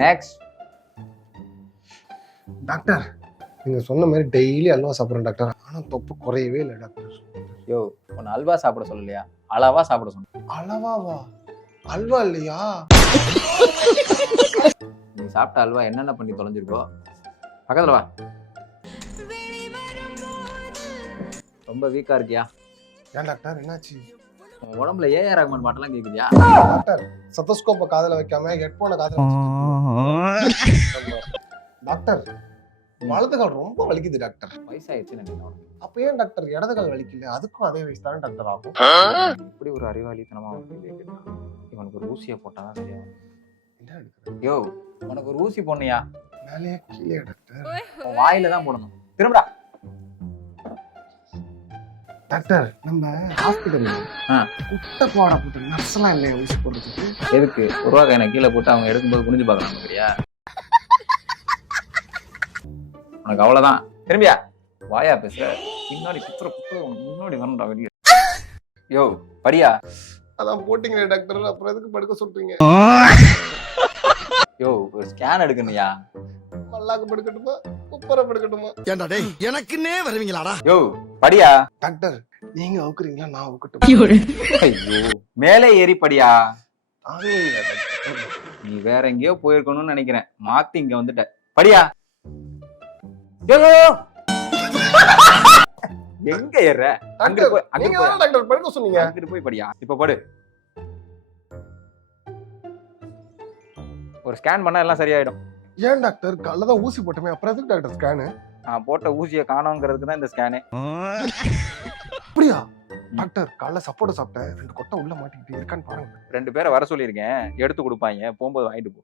Next. Doctor நீங்க சொன்ன மாதிரி டெய்லி அல்வா சாப்பிட்றேன் டாக்டர், ஆனா தொப்பு குறையவே இல்லை டாக்டர். யோ உன்னை அல்வா சாப்பிட சொல்லலையா, அளவா சாப்பிட சொன்ன. அளவாவா? அல்வா இல்லையா? நீ சாப்பிட்ட அல்வா என்னென்ன பண்ணி தொலைஞ்சிருக்கோ. பக்கத்துல வா. ரொம்ப வீக்கா இருக்கியா? ஏன் டாக்டர் என்னாச்சு? உன் உடம்புல ஏஆர் ரஹ்மான் பாட்டெல்லாம் கேக்குதியா? டாக்டர் சத்தஸ்கோப்பை காதுல வைக்காம ஹெட்போனை காதுல வச்சுட்டு. டாக்டர் வலது கால் ரொம்ப வலிக்குது டாக்டர். வயசாயிடுச்சு நினைக்கிறேன். அப்ப ஏன் டாக்டர் இடது கால் வலிக்கல? அதுக்கும் அதே வயசு தானே டாக்டர் ஆகும். இப்படி ஒரு அறிவாளித்தனமா இவனுக்கு ஒரு ஊசியை போட்டாதான் சரியா. என்ன எடுக்கிறேன்? யோ உனக்கு ஒரு ஊசி போடணுயா. மேலே கீழே டாக்டர்? உன் வாயில தான் போடணும். திரும்படா. டாக்டர் நம்ம ஹாஸ்பிட்டல்ல குட்டை போட போட்டு நர்ஸ் எல்லாம் இல்லையா ஊசி போடுறதுக்கு? எதுக்கு? ரூபா கைனை கீழே போட்டு அவங்க எடுக்கும்போது குனிஞ்சு பார்க்கலாம் சரியா? உனக்கு அவ்வளவுதான். திரும்பியா வாயா பேசுற. பின்னாடி குத்துற குத்துற முன்னாடி வரணும்டா வெளியே. யோ படியா. அதான் போட்டீங்களே டாக்டர், அப்புறம் எதுக்கு படுக்க சொல்றீங்க? யோ ஒரு ஸ்கேன் எடுக்கணும்யா. மல்லாக்கு படுக்கட்டுமா குப்பரை படுக்கட்டுமா? ஏண்டா டேய் எனக்குன்னே வருவீங்களாடா? யோ படியா. டாக்டர் நீங்க அவுக்குறீங்களா நான் அவுக்கட்டுமா? ஐயோ மேலே ஏறி படியா. தாங்குவீங்களா டாக்டர்? நீ வேற எங்கேயோ போயிருக்கணும்னு நினைக்கிறேன், மாத்தி இங்க வந்துட்ட. படியா. யோ எங்க ஏற? அங்கிட்டு போய் நீங்க அங்கிட்டு போய் தானே டாக்டர் படுக்க சொன்னீங்க. அங்கிட்டு போய் படியா. இப்ப படு. ஒரு ஸ்கேன் பண்ணா எல்லாம் சரியாயிடும். ஏன் டாக்டர் காலைல தான் ஊசி போட்டமே, அப்புறம் எதுக்கு டாக்டர் ஸ்கேனு? நான் போட்ட ஊசியை காணோங்கிறதுக்கு தான் இந்த ஸ்கேனு. அப்படியா டாக்டர்? காலைல சப்போட்டா சாப்பிட்டேன், 2 கொட்டை உள்ள மாட்டிக்கிட்டு இருக்கான்னு பாருங்க. 2 பேரை வர சொல்லியிருக்கேன், எடுத்து கொடுப்பாங்க, போகும்போது வாங்கிட்டு போ.